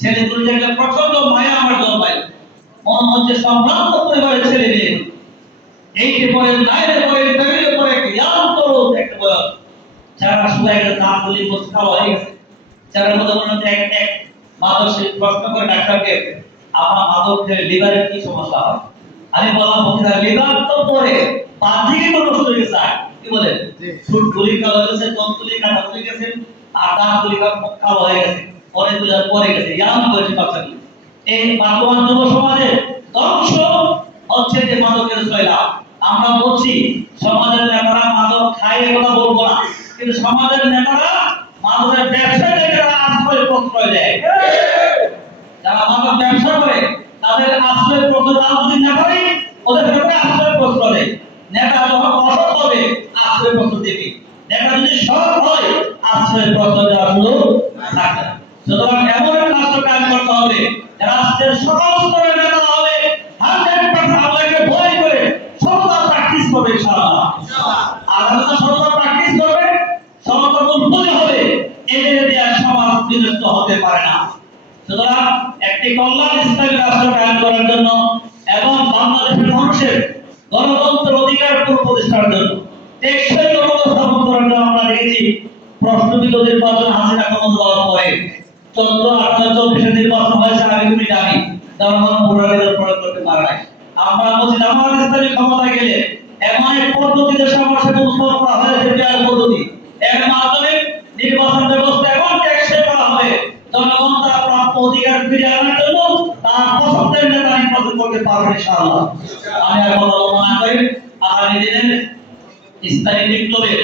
ছেলেগুলো দেখলে প্রচন্ড মায়া আমার জন্মায়, মনে হচ্ছে সম্ভ্রান্ত পরিবারের ছেলে মেয়ে, এইটে পরে, নাইনে পরে, টেবিলে পরে, ইয়াম করো একটা বয়স, যারা শুধু একটা দাঁতগুলি মোচকা হয়ে গেছে, যারা মধ্যে মনে হচ্ছে এক মাদক সে প্রশ্ন করে ডাক্তারকে, আমার মাদক খেলে লিভারের কি সমস্যা হয়? আমি বললাম বন্ধুরা, লিভার তো পরে বাহ্যিক তো নষ্ট হয়ে গেছে, কি বলেন, ফুট গুলি কালো হয়ে গেছে, দম গুলি কাটা হয়ে গেছে, আর দাঁত গুলি কালো হয়ে গেছে, অনেকগুলো পরে গেছে, ইয়াম করেছে বাচ্চাগুলি। এই বর্তমান যুব সমাজে ধ্বংস হচ্ছে যে মাদকের সয়লা। আমরা বলছি সমাজের নেতারা মাদক খায়, কথা বলবো না, কিন্তু সমাজের নেতারা মাদকের ব্যবসায়ীদেরকে আশ্রয় প্রশ্রয় দেয়। যারা মাদক ব্যবসা করে তাদের আশ্রয় প্রশ্রয়, যদি না পারি ওদের ব্যাপারে আশ্রয় প্রশ্রয় দেয়। নেতা যখন অসৎ হবে আশ্রয় প্রশ্রয় দেবে, নেতা যদি সৎ হয় আশ্রয় প্রশ্রয় দেওয়ার সুযোগ থাকে না। সুতরাং এমন একটা কাজ করতে হবে রাষ্ট্রের সকল স্তরের নেতা হবে 100% আল্লাহকে ভয় করে সততা প্র্যাকটিস করবে ইনশাআল্লাহ। আর যারা সততা প্র্যাকটিস করবে, সততা বুঝে হবে, এদের দিয়ে সমাজ বিনষ্ট হতে পারে না। সুতরাং একটি কল্যাণ ইসলামী রাষ্ট্র কায়েম করার জন্য এবং বাংলাদেশের মানুষের গণতন্ত্র অধিকার প্রতিষ্ঠার জন্য, টেকসই গণতন্ত্র স্থাপন করার জন্য আমরা দেখেছি প্রশ্নবিদ্ধ নির্বাচন হাসিনা ক্ষমতা দেওয়ার পরে 14-18-24 নির্বাচন হয়েছে, আমি তুমি জানি জনগণ ভোটাধিকার প্রয়োগ করতে পারে নাই। আমরা বলছি জামাত ইসলামী ক্ষমতায় গেলে এমন এক পদ্ধতিতে সমাজ সাথে উৎসব করা হয়েছে, বিয়ার পদ্ধতি, এর মাধ্যমে নির্বাচন ব্যবস্থা এমন টেকসই করা হবে জনগণ তার প্রাপ্য অধিকার ফিরিয়ে আনার জন্য তার পছন্দের নেতা নির্বাচন করতে পারবে ইনশাআল্লাহ। আমি আর কথা বলবো না, করি আগামী দিনের ইসলামী বিপ্লবের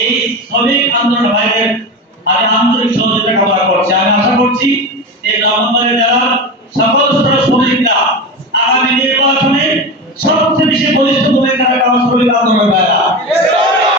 এই শ্রমিক আন্দোলন ভাইদের আমি আন্তরিক সহযোগিতা কামনা করছি। আমি আশা করছি এই ব্রাহ্মণবাড়িয়া জেলার সকল স্তরের শ্রমিকরা আগামী নির্বাচনে সবচেয়ে বেশি বলিষ্ঠ ভূমিকা রাখা শ্রমিক আন্দোলনের ভাইরা